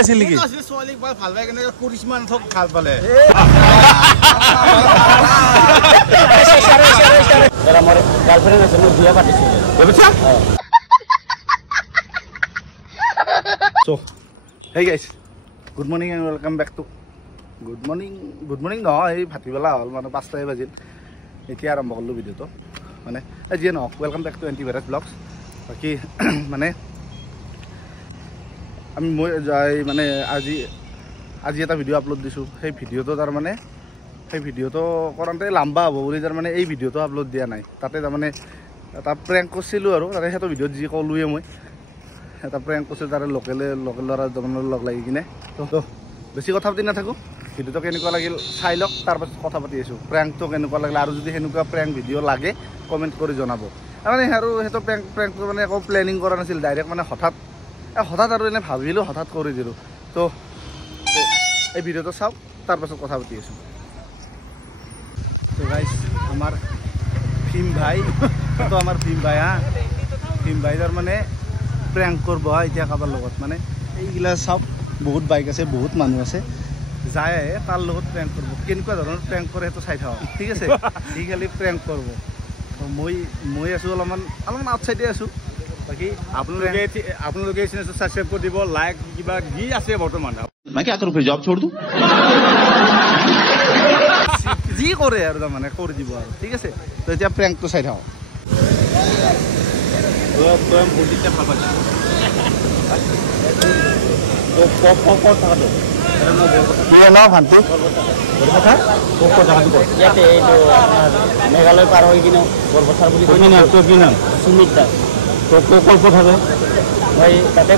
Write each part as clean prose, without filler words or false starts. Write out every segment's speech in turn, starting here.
আছিল নেকি ছোৱালীক ভাল পাই কেনে কৰিছমান থক ভাল পালে এরা আমার গার্লফ্রেন্ড আছে মই বিয়া পাতিছিল বুঝছা so hey guys good morning and welcome back to good morning নহয় এই ভাটিবেলা হল মানে 5টাই বাজিল এতিয়া আৰম্ভ কৰিলো ভিডিওটো মানে আজি ন welcome back to antivirus blogs বাকি মানে আমি মই যাই মানে আজি এটা ভিডিও আপলোড দিছো সেই ভিডিওটো তাৰ মানে সেই ভিডিওটো কৰতে লম্বা হ'ব বুলি তাৰ মানে এই ভিডিওটো আপলোড দিয়া নাই তাতে তাৰ মানে এটা প্ৰ্যাঙ্ক কৰিছিলো আৰু তাৰে হেটো ভিডিওত যি কলুয়ে মই এটা প্ৰ্যাঙ্ক কৰিছিল তাৰে লোকেল লৰা দমনৰ লগ লাগি কিনে তো বেছি কথা পাতি নাথাকো ভিডিওটো কেনেকুৱা লাগিল চাই লওক তাৰ পাছত কথা পাতি আছো প্ৰ্যাঙ্কটো কেনেকুৱা লাগিল আৰু যদি হেনেকুৱা প্ৰ্যাঙ্ক ভিডিও লাগে কমেন্ট কৰি জনাব মানে আৰু হেটো প্ৰ্যাঙ্কটো মানে একো প্ল্যানিং কৰা নাছিল ডাইৰেক্ট মানে হঠাৎ আৰু এনে ভাবিলো হঠাৎ কৰি দিলো তো এই ভিডিওটো চাওক তাৰ পাছত কথা পাতি আছো তো গাইস আমার ফিম ভাই তো আমার ফিম ভাই ফিম ভাই তার মানে প্র্যাঙ্ক করব এতিয়া কাবার লগত মানে এইগুলা সব বহুত বাইক আছে বহুত মানুহ আছে যায় তার লগত প্র্যাঙ্ক করব কেনেকুৱা ধৰণৰ প্ৰ্যাঙ্ক কৰে হেতু চাই থাও ঠিক আছে ঠিক খালি প্র্যাঙ্ক করব তো মই আছো অলপমান আউটসাইডে আছো বাকি আপোনালোকে চেনেলটো সাবস্ক্রাইব কৰি দিব লাইক কিবা কি আছে বৰ্তমান मैं क्या करूं फिर जॉब छोड़ दूं जी करे यार মানে কৰি দিব আৰু ঠিক আছে তো এতিয়া প্র্যাঙ্কটো চাই থাও তোম বুজিতে ভাবা ভান্তি কথা ইয়াতে এইটো আপনার মেঘালয় পার হয়ে কিনে বরবছার বলি কই না তো কি নাম সুমিত দাস তো কল্প থাকে ভাই তাতে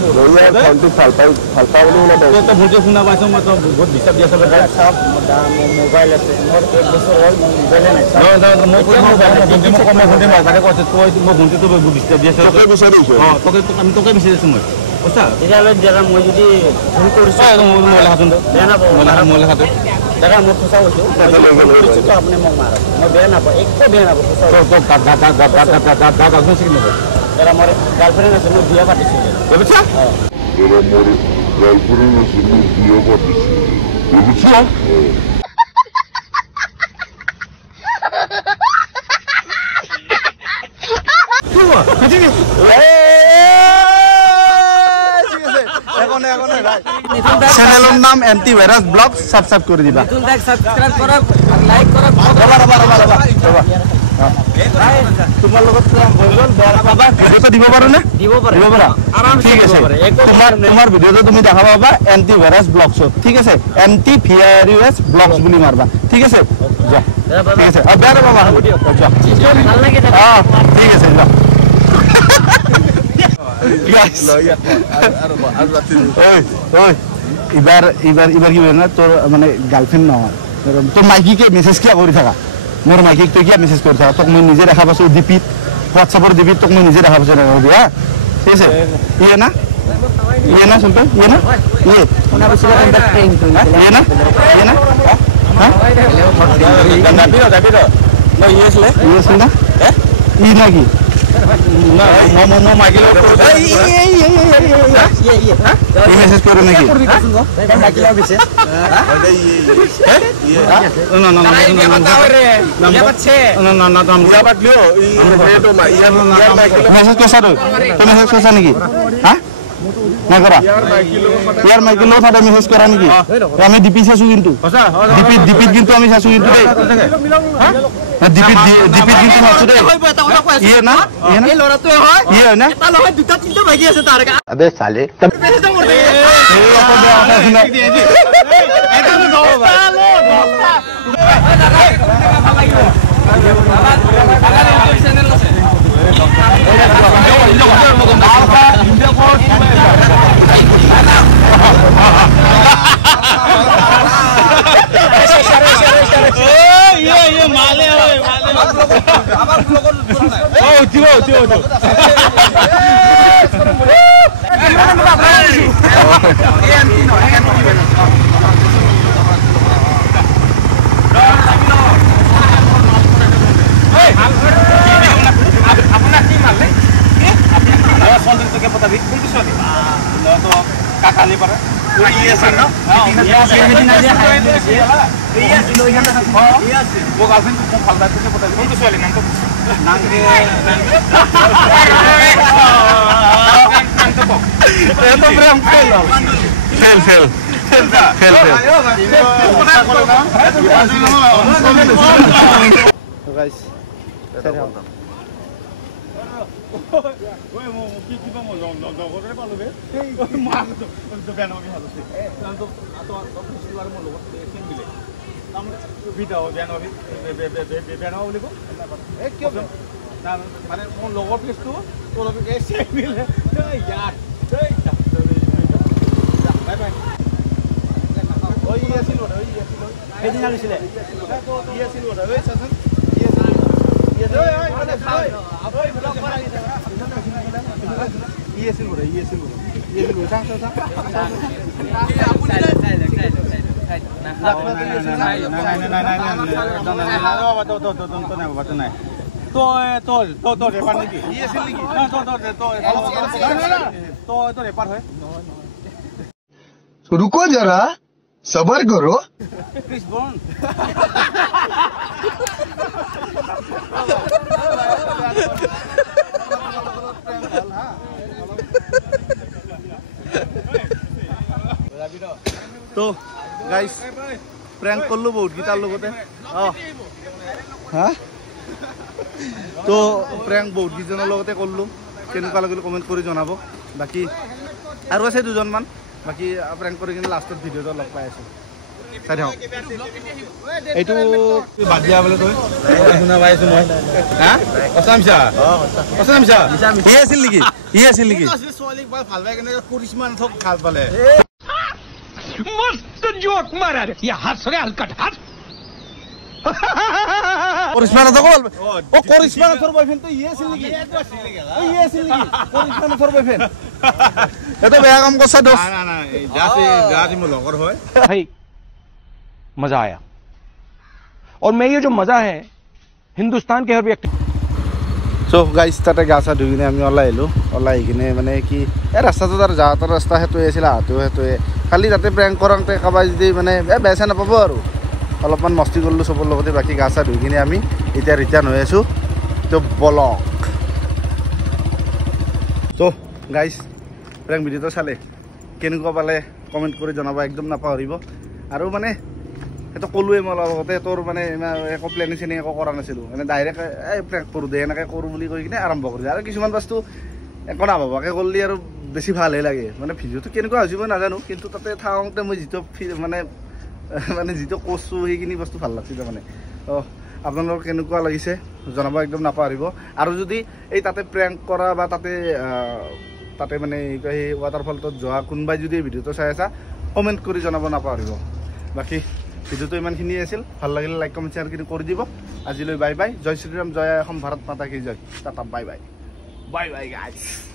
ফালপা বলি না তো ভুলতে শুনা পাইছো মই তো বহুত বিশ্বাস দিয়া আছে সব মোবাইল আছে মোর 1 বছর হল মোবাইল নাই মই কই ভুলতে মারবারে কইছে তুই মই ভুলতে তো বিশ্বাস দিয়া আছে তোকে বিচাৰিছো তোকে আমি তোকে বিচাৰিছো মই বুঝছা তেতিয়ালে যাৰা মই যদি ভুল কৰিছো মোবাইল হাতন বেয়া না মোবাইল হাতন দেখা মই ফসা হইছো তো আপনি মোক মাৰ মই বেয়া না একো বেয়া না ফসা তো দাদা শিখিনে এরা আমার গার্লফ্রেন্ড আছে মই বিয়া পাতিছিল বুঝছা এরা মোর গার্লফ্রেন্ড আছে মই বিয়া পাতিছিল বুঝছা চ্যানেলের নাম এন্টিভাইরাস ব্লগ সাবস্ক্রাইব করে দিবা মিথুন দাস সাবস্ক্রাইব করক আর লাইক করক তোমার লগত হৈ গল বাবা ভিডিওটো দিব পাৰো না দিব পাৰা আরাম ঠিক আছে তোমার ভিডিওটো তুমি দেখা পাবা এন্টিভাইরাস ব্লগস ঠিক আছে এন্টিভাইরাস ব্লগস বুলি মারবা ঠিক আছে যা ঠিক আছে বেয়া বাবা ভিডিও ভাল লাগে ঠিক আছে যা এবার কি না তোর মানে গার্লফ্রেন্ড নহয় তোর মাইকিকে মেসেজ কিয়া কৰি থাকা মোৰ মাইকিক তুই কিয়া মেসেজ কৰি থাকা তোক মই নিজে দেখা পাইছো ডিপিত হোয়াটসঅ্যাপৰ ডিপিত তোক মই নিজে দেখা পাইছো হ্যাঁ ঠিক আছে ইয়ে না শুনতো ইয়ে না ইয়ে কোনা বসে কন্টাক্ট ট্রেন ইয়ে না হ্যাঁ দাবি মই ইয়েস না ই নাকি না মো মাইকেল এই মেসেজ করে নাকি মাইকেল অফিসে মেসেজ করছা তো মেসেজ করছা নাকি হ্যাঁ না করা ইয়ার মাইকেল সাথে মেসেজ করা নাকি আমি ডিপি চাইছো কিন্তু ডিপিত কিন্তু আমি চাইছো কিন্তু ডিপিত কিন্তু চাইছো দে ইয়ে না এই লৰাটোৱে হয় ইয়ে না এটা নহয় দুটা তিনটা ভাগি আছে তাৰ अबे साले ये माले আবাৰ ব্লগৰ ও দিও আপনার কি মারলে সন্দেহ থেকে পতা কোনটো সন্দেহ তো কাকালি পারে रुको जरा सबर करो तो गाइस प्रैंक करलो बहुत गिटार लगते हाँ तो प्रैंक बहुत गिजনৰ লগতে কৰলো কেনেকুৱা লাগিল কমেন্ট কৰি জনাব বাকি আৰু আছে দুজন মান বাকি प्रैंक কৰি কিনে লাষ্টত ভিডিওটো লগ পাই আছো চাই থাকক এইটো বাদ দিয়া বলে তই শুনা পাইছো মই হা অসামছা অসামছা ই আছিল নেকি সোৱালিক ভাল পাই কেনে কৰিছমান থক ভাল পালে मस्त जोक मारा रे ये हंस रे हलकट हंस करिश्मा ना तो बोल ओ करिश्मा ना थोर बॉयफ्रेंड तो ये আছিল নেকি ये আছিল নেকি करिश्मा ना थोर बॉयफ्रेंड ये तो बेया काम करसा दोस्त ना जासी मो লগৰ হয় भाई मजा आया और मैं ये जो मजा है हिंदुस्तान के हर व्यक्ति सो गाइस ताते गासा धुই কিনে আমি ওলাই কিনে মানে কি এই ৰাস্তাটো তাৰ যাওঁতৰ ৰাস্তা হেতু আছিল হেতু খালি তাতে প্ৰেংক কৰাংতে কাবাই যদি মানে বেচা নাপাব আৰু অলপমান মস্তি কৰিলো সবৰ লগতে বাকি গাছা ধুই কিনে আমি এতিয়া ৰিটাৰ্ণ হৈ আছো তো ব্লগ তো গাইস প্ৰেংক ভিডিওটো চালে কেনেকুৱা পালে কমেন্ট কৰি জনাবা একদম নাপাহৰিব আৰু মানে এটা কলুৱে মই লগতে তোৰ মানে একো প্লেনিং চেনিং একো কৰা নাছিলো মানে ডাইৰেক্ট এই প্ৰেংক কৰো দে এনেকৈ কৰো বুলি কৈ কিনে আৰম্ভ কৰি আৰু কিছুমান বস্তু একো নাভাবাকৈ কৰিলে আৰু বেছি ভালহে লাগে মানে ভিডিঅ'টো কেনেকুৱা হৈছে মই নাজানো কিন্তু তাতে থাকোঁতে মই যিটো মানে যিটো কৈছোঁ সেইখিনি বস্তু ভাল লাগিছে মানে তো আপোনালোকৰ কেনেকুৱা লাগিছে জনাব একদম নাপাহৰিব আৰু যদি এই তাতে প্ৰেংক কৰা বা তাতে মানে সেই ৱাটাৰফলটোত যোৱা কোনোবাই যদি এই ভিডিঅ'টো চাই আছা কমেণ্ট কৰি জনাব নাপাহৰিব বাকী ভিডিওটো ইমানখিনি আছিল ভাল লাগিলে লাইক কমেন্ট শেয়াৰ কৰি দিব আজিলৈ বাই বাই জয় শ্ৰীৰাম জয় অসম ভাৰত মাতা কি জয় টাটা বাই বাই গাইস